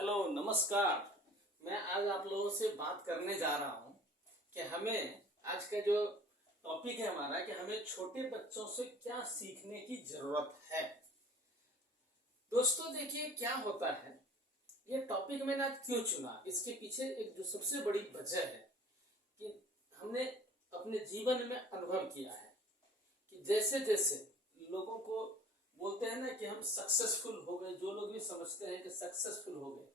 Hello नमस्कार। मैं आज आप लोगों से बात करने जा रहा हूं कि हमें आज का जो टॉपिक है हमारा कि हमें छोटे बच्चों से क्या सीखने की जरूरत है। दोस्तों देखिए क्या होता है, ये टॉपिक मैंने आज क्यों चुना, इसके पीछे एक जो सबसे बड़ी वजह है कि हमने अपने जीवन में अनुभव किया है कि जैसे जैसे लोगों को बोलते हैं ना कि हम सक्सेसफुल हो गए, जो लोग भी समझते हैं कि सक्सेसफुल हो गए,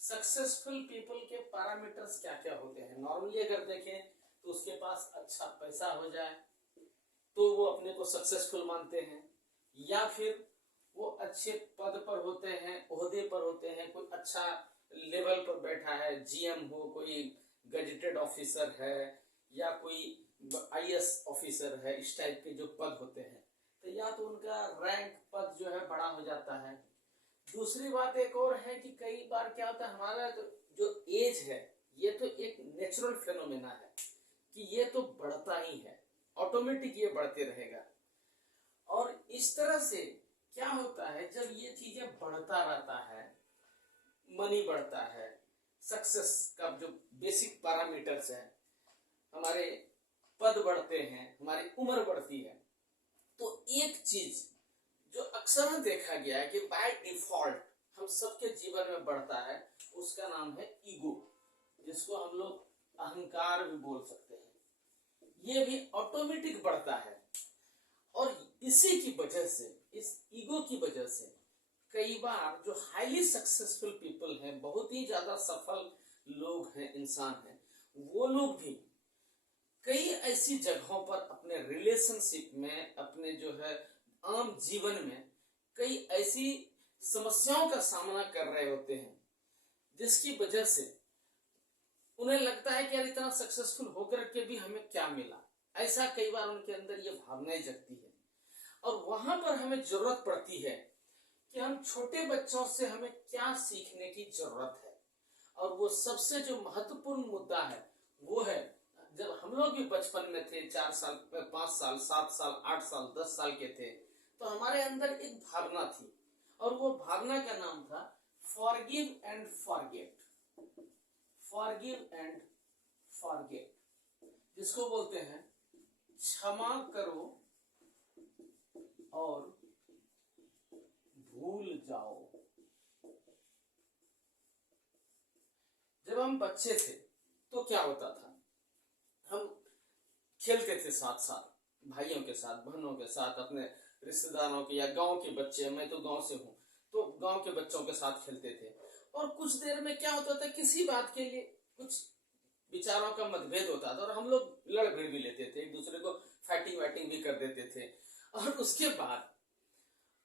सक्सेसफुल पीपल के पैरामीटर्स क्या क्या होते हैं। नॉर्मली अगर देखें तो उसके पास अच्छा पैसा हो जाए तो वो अपने को सक्सेसफुल मानते हैं, या फिर वो अच्छे पद पर होते हैं, ओहदे पर होते हैं, कोई अच्छा लेवल पर बैठा है, जीएम हो, कोई गजेटेड ऑफिसर है या कोई आईएएस ऑफिसर है, इस टाइप के जो पद होते हैं तो या तो उनका रैंक पद जो है बड़ा हो जाता है। दूसरी बात एक और है कि कई बार क्या होता है, हमारा जो एज है ये तो एक नेचुरल फेनोमेना है कि ये तो बढ़ता ही है, ऑटोमेटिक ये बढ़ते रहेगा। और इस तरह से क्या होता है, जब ये चीजें बढ़ता रहता है, मनी बढ़ता है, सक्सेस का जो बेसिक पैरामीटर्स है, हमारे पद बढ़ते हैं, हमारी उम्र बढ़ती है, तो एक चीज जो अक्सर देखा गया है कि बाय डिफॉल्ट हम सबके जीवन में बढ़ता है, उसका नाम है ईगो, जिसको हम लोग अहंकार भी बोल सकते हैं। ये भी ऑटोमेटिक बढ़ता है और इसी की वजह से, इस ईगो की वजह से कई बार जो हाईली सक्सेसफुल पीपल हैं, बहुत ही ज्यादा सफल लोग हैं, इंसान हैं, वो लोग भी कई ऐसी जगहों पर अपने रिलेशनशिप में, अपने जो है आम जीवन में कई ऐसी समस्याओं का सामना कर रहे होते हैं जिसकी वजह से उन्हें लगता है कि यार इतना सक्सेसफुल होकर के भी हमें क्या मिला। ऐसा कई बार उनके अंदर ये भावनाएं जगती है और वहां पर हमें जरूरत पड़ती है कि हम छोटे बच्चों से हमें क्या सीखने की जरूरत है। और वो सबसे जो महत्वपूर्ण मुद्दा है वो है, जब हम लोग भी बचपन में थे, 4 साल 5 साल 7 साल 8 साल 10 साल के थे, तो हमारे अंदर एक भावना थी और वो भावना का नाम था forgive and forget. Forgive and forget, जिसको बोलते हैं क्षमा करो और भूल जाओ। जब हम बच्चे थे तो क्या होता था, हम खेलते थे साथ साथ, भाइयों के साथ, बहनों के साथ, अपने रिश्तेदारों के या गांव के बच्चे, मैं तो गांव से हूं तो गांव के बच्चों के साथ खेलते थे। और कुछ देर में क्या होता था, किसी बात के लिए कुछ विचारों का मतभेद होता था और हम लोग लड़ भिड़ भी लेते थे, एक दूसरे को फाइटिंग वाइटिंग भी कर देते थे। और उसके बाद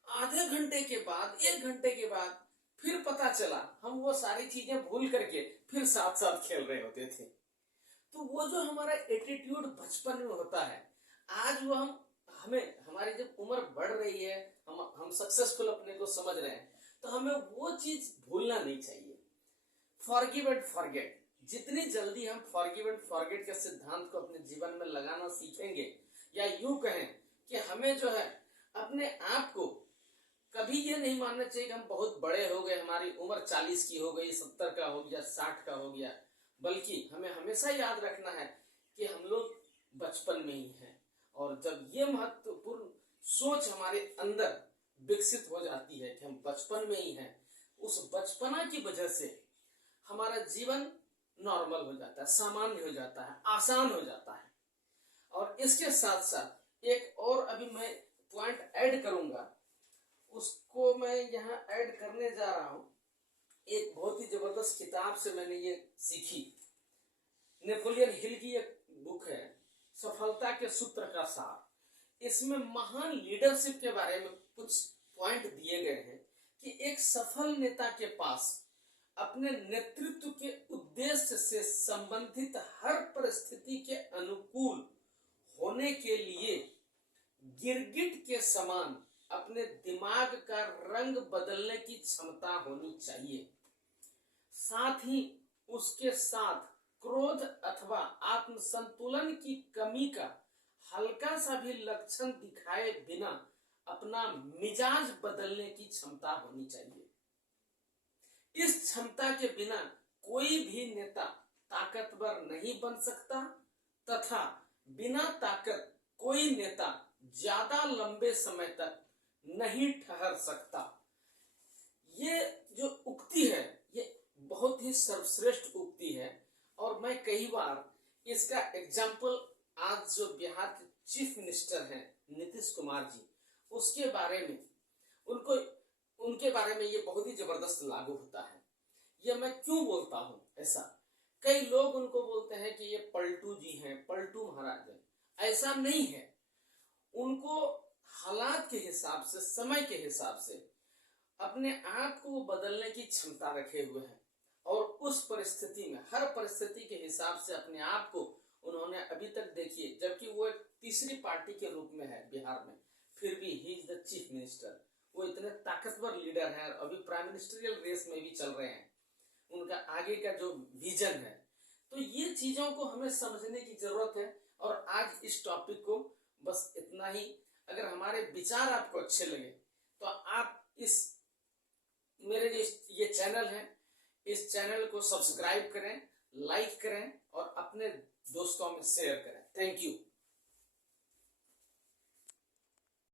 आधे घंटे के बाद, 1 घंटे के बाद फिर पता चला हम वो सारी चीजें भूल करके फिर साथ साथ खेल रहे होते थे। तो वो जो हमारा एटीट्यूड बचपन में होता है, आज वो हमें हमारी जब उम्र बढ़ रही है, हम सक्सेसफुल अपने को समझ रहे हैं, तो हमें वो चीज भूलना नहीं चाहिए। फॉरगिव एंड फॉरगेट, जितनी जल्दी हम फॉरगिव एंड फॉरगेट के सिद्धांत को अपने जीवन में लगाना सीखेंगे, या यूं कहें कि हमें जो है अपने आप को कभी ये नहीं मानना चाहिए कि हम बहुत बड़े हो गए, हमारी उम्र 40 की हो गई, 70 का हो गया, 60 का हो गया, बल्कि हमें हमेशा याद रखना है कि हम लोग बचपन में ही हैं। और जब ये महत्वपूर्ण सोच हमारे अंदर विकसित हो जाती है कि हम बचपन में ही हैं, उस बचपना की वजह से हमारा जीवन नॉर्मल हो जाता है, सामान्य हो जाता है, आसान हो जाता है। और इसके साथ साथ एक और अभी मैं पॉइंट ऐड करूंगा, उसको मैं यहाँ ऐड करने जा रहा हूं। एक बहुत ही जबरदस्त किताब से मैंने ये सीखी, नेपोलियन हिल की एक बुक है, सफलता के सूत्र का सार। इसमें महान लीडरशिप के बारे में कुछ पॉइंट दिए गए हैं कि एक सफल नेता के पास अपने नेतृत्व के उद्देश्य से संबंधित हर परिस्थिति के अनुकूल होने के लिए गिरगिट के समान अपने दिमाग का रंग बदलने की क्षमता होनी चाहिए। साथ ही उसके साथ क्रोध अथवा आत्मसंतुलन की कमी का हल्का सा भी लक्षण दिखाए बिना अपना मिजाज बदलने की क्षमता होनी चाहिए। इस क्षमता के बिना कोई भी नेता ताकतवर नहीं बन सकता तथा बिना ताकत कोई नेता ज्यादा लंबे समय तक नहीं ठहर सकता। ये जो उक्ति है ये बहुत ही सर्वश्रेष्ठ उक्ति है और मैं कई बार इसका एग्जाम्पल आज जो बिहार के चीफ मिनिस्टर हैं नीतीश कुमार जी, उसके बारे में उनके बारे में ये बहुत ही जबरदस्त लागू होता है। ये मैं क्यों बोलता हूं ऐसा? कई लोग उनको बोलते हैं कि ये पलटू जी हैं, पलटू महाराज हैं। ऐसा नहीं है। उनको हालात के हिसाब से, समय के हिसाब से अपने आप को बदलने की क्षमता रखे हुए हैं और उस परिस्थिति में, हर परिस्थिति के हिसाब से अपने आप को उन्होंने अभी तक देखिए, जबकि वो एक तीसरी पार्टी के रूप में है बिहार में, फिर भी he is the chief minister. वो इतने ताकतवर लीडर हैं, अभी प्राइम मिनिस्टरियल रेस में भी चल रहे हैं। उनका आगे का जो विजन है, तो ये चीजों को हमें समझने की जरूरत है। और आज इस टॉपिक को बस इतना ही। अगर हमारे विचार आपको अच्छे लगे तो आप इस मेरे ये चैनल है, इस चैनल को सब्सक्राइब करें, लाइक करें और अपने दोस्तों में शेयर करें। Thank you.